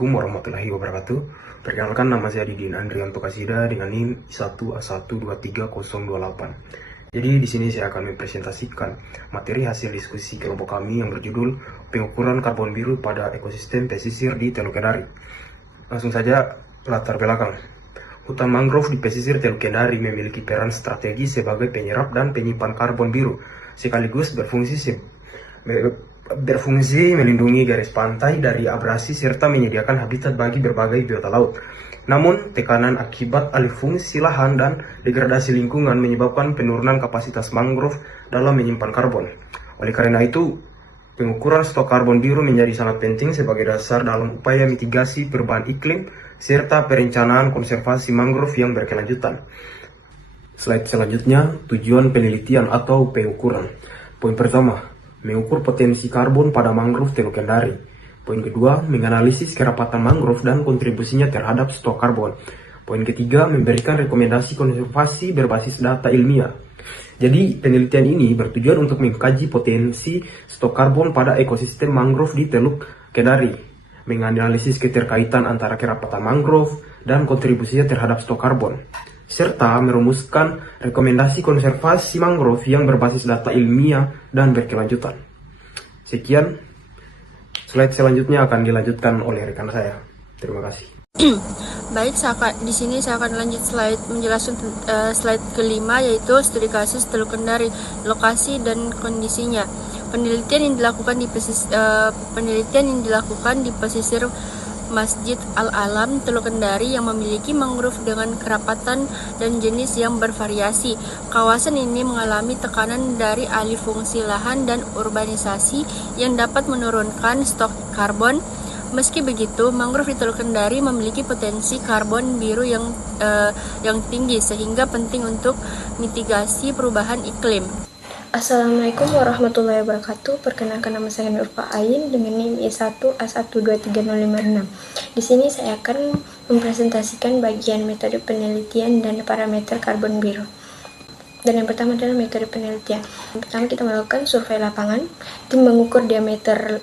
Assalamualaikum warahmatullahi wabarakatuh. Perkenalkan, nama saya Didin Andrianto Kasida dengan NIM 1A1233028. Jadi di sini saya akan mempresentasikan materi hasil diskusi kelompok kami yang berjudul pengukuran karbon biru pada ekosistem pesisir di Teluk Kendari. Langsung saja latar belakang. Hutan mangrove di pesisir Teluk Kendari memiliki peran strategi sebagai penyerap dan penyimpan karbon biru, sekaligus berfungsi melindungi garis pantai dari abrasi serta menyediakan habitat bagi berbagai biota laut. Namun, tekanan akibat alih fungsi lahan dan degradasi lingkungan menyebabkan penurunan kapasitas mangrove dalam menyimpan karbon. Oleh karena itu, pengukuran stok karbon biru menjadi sangat penting sebagai dasar dalam upaya mitigasi perubahan iklim serta perencanaan konservasi mangrove yang berkelanjutan. Slide selanjutnya, tujuan penelitian atau pengukuran. Poin pertama, mengukur potensi karbon pada mangrove Teluk Kendari. Poin kedua, menganalisis kerapatan mangrove dan kontribusinya terhadap stok karbon. Poin ketiga, memberikan rekomendasi konservasi berbasis data ilmiah. Jadi, penelitian ini bertujuan untuk mengkaji potensi stok karbon pada ekosistem mangrove di Teluk Kendari, menganalisis keterkaitan antara kerapatan mangrove dan kontribusinya terhadap stok karbon, serta merumuskan rekomendasi konservasi mangrove yang berbasis data ilmiah dan berkelanjutan. Sekian, slide selanjutnya akan dilanjutkan oleh rekan saya. Terima kasih. Baik, di sini saya akan lanjut menjelaskan slide kelima, yaitu studi kasus Teluk Kendari, lokasi dan kondisinya. Penelitian yang dilakukan di pesisir Masjid Al-Alam Teluk Kendari yang memiliki mangrove dengan kerapatan dan jenis yang bervariasi. Kawasan ini mengalami tekanan dari alih fungsi lahan dan urbanisasi yang dapat menurunkan stok karbon. Meski begitu, mangrove di Teluk Kendari memiliki potensi karbon biru yang tinggi, sehingga penting untuk mitigasi perubahan iklim. Assalamualaikum warahmatullahi wabarakatuh. Perkenalkan, nama saya Nurfa Ain dengan NIM I1A1233056. Di sini saya akan mempresentasikan bagian metode penelitian dan parameter karbon biru. Dan yang pertama adalah metode penelitian. Yang pertama, kita melakukan survei lapangan. Tim mengukur diameter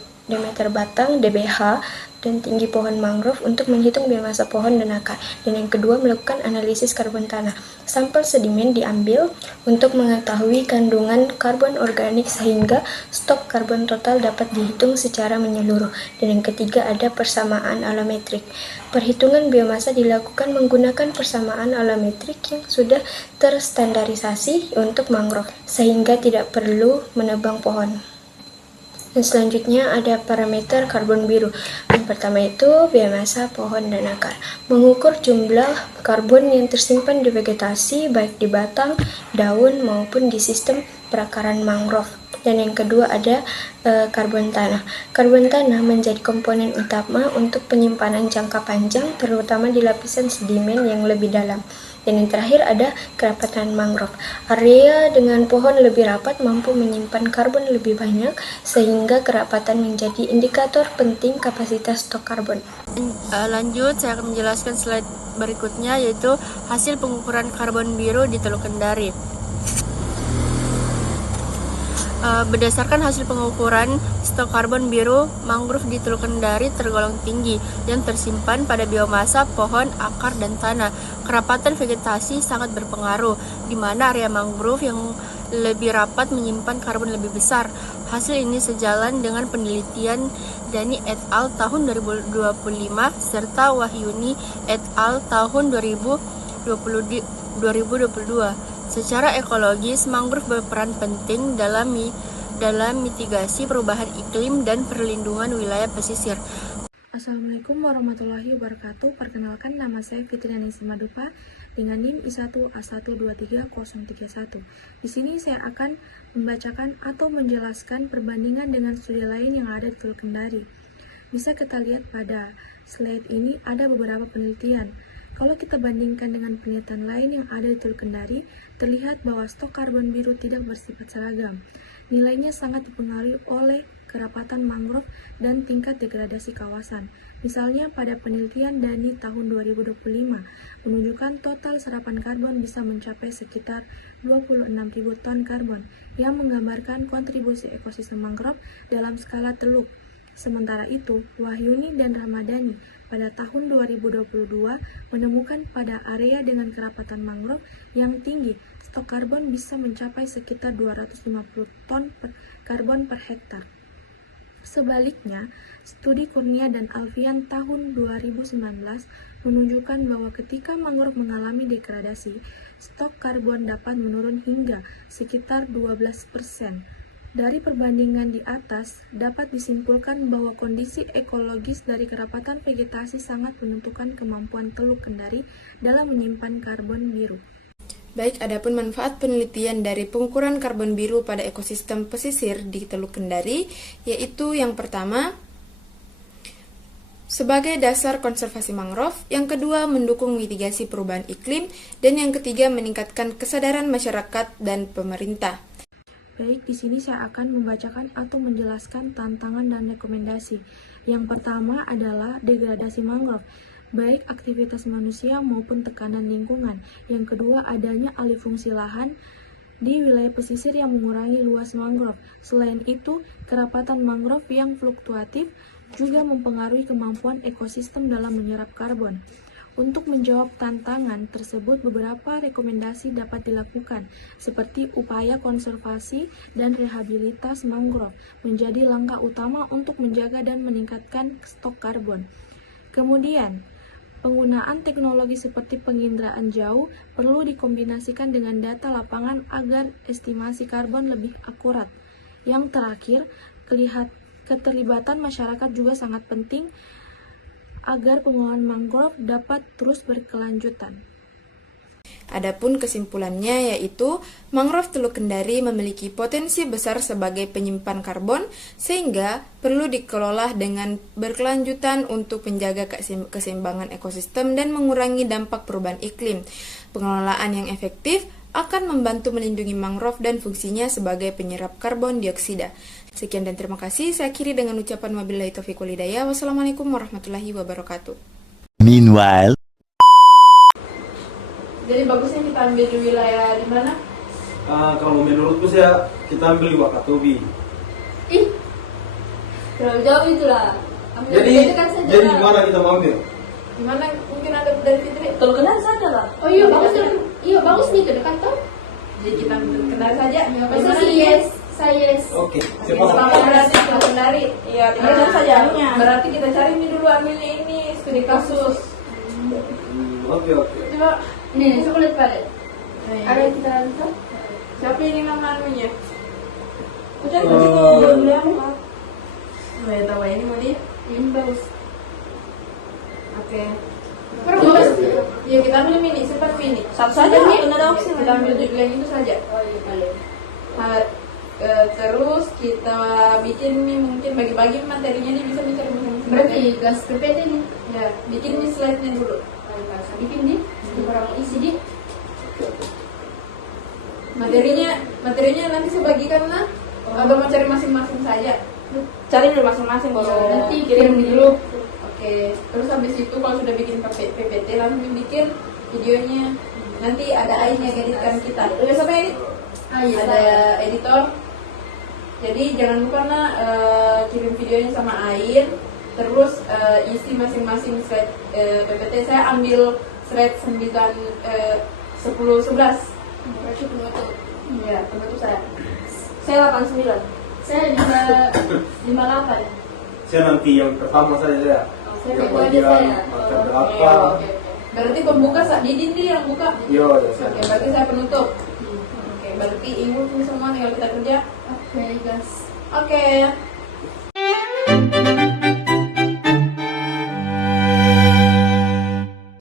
batang, DBH, dan tinggi pohon mangrove untuk menghitung biomasa pohon dan akar. Dan yang kedua, melakukan analisis karbon tanah. Sampel sedimen diambil untuk mengetahui kandungan karbon organik sehingga stok karbon total dapat dihitung secara menyeluruh. Dan yang ketiga, ada persamaan alometrik. Perhitungan biomasa dilakukan menggunakan persamaan alometrik yang sudah terstandarisasi untuk mangrove, sehingga tidak perlu menebang pohon. Dan selanjutnya ada parameter karbon biru. Yang pertama itu biomasa pohon dan akar. Mengukur jumlah karbon yang tersimpan di vegetasi, baik di batang, daun, maupun di sistem perakaran mangrove. Dan yang kedua ada karbon tanah. Karbon tanah menjadi komponen utama untuk penyimpanan jangka panjang, terutama di lapisan sedimen yang lebih dalam. Dan yang terakhir ada kerapatan mangrove. Area dengan pohon lebih rapat mampu menyimpan karbon lebih banyak, sehingga kerapatan menjadi indikator penting kapasitas stok karbon. Lanjut, saya akan menjelaskan slide berikutnya, yaitu hasil pengukuran karbon biru di Teluk Kendari. Berdasarkan hasil pengukuran, stok karbon biru mangrove di Teluk Kendari tergolong tinggi yang tersimpan pada biomasa pohon, akar, dan tanah. Kerapatan vegetasi sangat berpengaruh, di mana area mangrove yang lebih rapat menyimpan karbon lebih besar. Hasil ini sejalan dengan penelitian Dani et al. Tahun 2025 serta Wahyuni et al. Tahun 2022. Secara ekologis, mangrove berperan penting dalam mitigasi perubahan iklim dan perlindungan wilayah pesisir. Assalamualaikum warahmatullahi wabarakatuh. Perkenalkan, nama saya Fitriani Simadupa dengan NIM I1A1233031. Di sini saya akan membacakan atau menjelaskan perbandingan dengan studi lain yang ada di Teluk Kendari. Bisa kita lihat pada slide ini ada beberapa penelitian. Kalau kita bandingkan dengan penelitian lain yang ada di Teluk Kendari, terlihat bahwa stok karbon biru tidak bersifat seragam. Nilainya sangat dipengaruhi oleh kerapatan mangrove dan tingkat degradasi kawasan. Misalnya pada penelitian Dani tahun 2025, menunjukkan total serapan karbon bisa mencapai sekitar 26.000 ton karbon, yang menggambarkan kontribusi ekosistem mangrove dalam skala teluk. Sementara itu, Wahyuni dan Ramadhani pada tahun 2022 menemukan pada area dengan kerapatan mangrove yang tinggi, stok karbon bisa mencapai sekitar 250 ton karbon per hektar. Sebaliknya, studi Kurnia dan Alfian tahun 2019 menunjukkan bahwa ketika mangrove mengalami degradasi, stok karbon dapat menurun hingga sekitar 12%. Dari perbandingan di atas, dapat disimpulkan bahwa kondisi ekologis dari kerapatan vegetasi sangat menentukan kemampuan Teluk Kendari dalam menyimpan karbon biru. Baik, adapun manfaat penelitian dari pengukuran karbon biru pada ekosistem pesisir di Teluk Kendari, yaitu yang pertama, sebagai dasar konservasi mangrove, yang kedua mendukung mitigasi perubahan iklim, dan yang ketiga meningkatkan kesadaran masyarakat dan pemerintah. Baik, di sini saya akan membacakan atau menjelaskan tantangan dan rekomendasi. Yang pertama adalah degradasi mangrove, baik aktivitas manusia maupun tekanan lingkungan. Yang kedua, adanya alih fungsi lahan di wilayah pesisir yang mengurangi luas mangrove. Selain itu, kerapatan mangrove yang fluktuatif juga mempengaruhi kemampuan ekosistem dalam menyerap karbon. Untuk menjawab tantangan tersebut, beberapa rekomendasi dapat dilakukan, seperti upaya konservasi dan rehabilitas mangrove menjadi langkah utama untuk menjaga dan meningkatkan stok karbon. Kemudian, penggunaan teknologi seperti penginderaan jauh perlu dikombinasikan dengan data lapangan agar estimasi karbon lebih akurat. Yang terakhir, keterlibatan masyarakat juga sangat penting agar pengelolaan mangrove dapat terus berkelanjutan. Adapun kesimpulannya yaitu mangrove Teluk Kendari memiliki potensi besar sebagai penyimpan karbon sehingga perlu dikelola dengan berkelanjutan untuk menjaga keseimbangan ekosistem dan mengurangi dampak perubahan iklim. Pengelolaan yang efektif akan membantu melindungi mangrove dan fungsinya sebagai penyerap karbon dioksida. Sekian dan terima kasih. Saya akhiri dengan ucapan wabillahi taufiq wal hidayah. Wassalamualaikum warahmatullahi wabarakatuh. Meanwhile, Jadi bagusnya kita ambil di wilayah di mana? Kalau menurutku saya kita ambil di Wakatobi. Ih, terlalu jauh itulah. Ambil Jadi di dekat saja. jadi di mana kita mau ambil? Di mana mungkin ada dari Fitri? Teluk Kendari saja lah. Oh iya bagus nih. Iya bagus nih dekat tuh. Jadi kita ambil Kendari saja. Pasti sih yes, saya yes. Oke. Selama berarti Teluk Kendari. Iya, kita saja. Berarti kita cari nih dulu ambilnya ini studi kasus. Oke. Coba nih coklat palet. Ada yang kita lihat. Siapa ini nama anunya? Kucing Oh. dulu yang. Saya tahu ini mau dia. Ini bagus. Oke. Terus, Ya kita ambil mini, simpan mini. Satu saja, nih. tidak ada opsi. Kita ambil judul yang itu saja. oh iya boleh. Terus kita bikin nih mungkin bagi-bagi materinya nih bisa bicara masing-masing. Berarti gas PPT nih. Ya, bikin nih slide-nya dulu. Saya bikin nih. Orang isi di. Materinya nanti saya bagikan lah. Atau mau cari masing-masing saja. Cari dulu masing-masing baru. Nanti kirim di grup. Oke. Terus habis itu kalau sudah bikin PPT langsung bikin videonya. Nanti ada Ain yang editkan kita. Udah sampai edit? Iya. Ada editor. Jadi jangan lupa kirim videonya sama Ain. Terus isi masing-masing slide PPT. Saya ambil slide 9, 10, 11. Berarti penutup. Iya, penutup saya. Saya 89. Saya 58. Saya nanti yang pertama saja saya. Saya Yang kedua aja bagian saya. makan berapa? Oke. Berarti pembuka Didin nih yang buka. Yo, ya saya. Oke, berarti saya penutup. Oke, berarti ibu semua tinggal kita kerja. Oke, gas. Oke.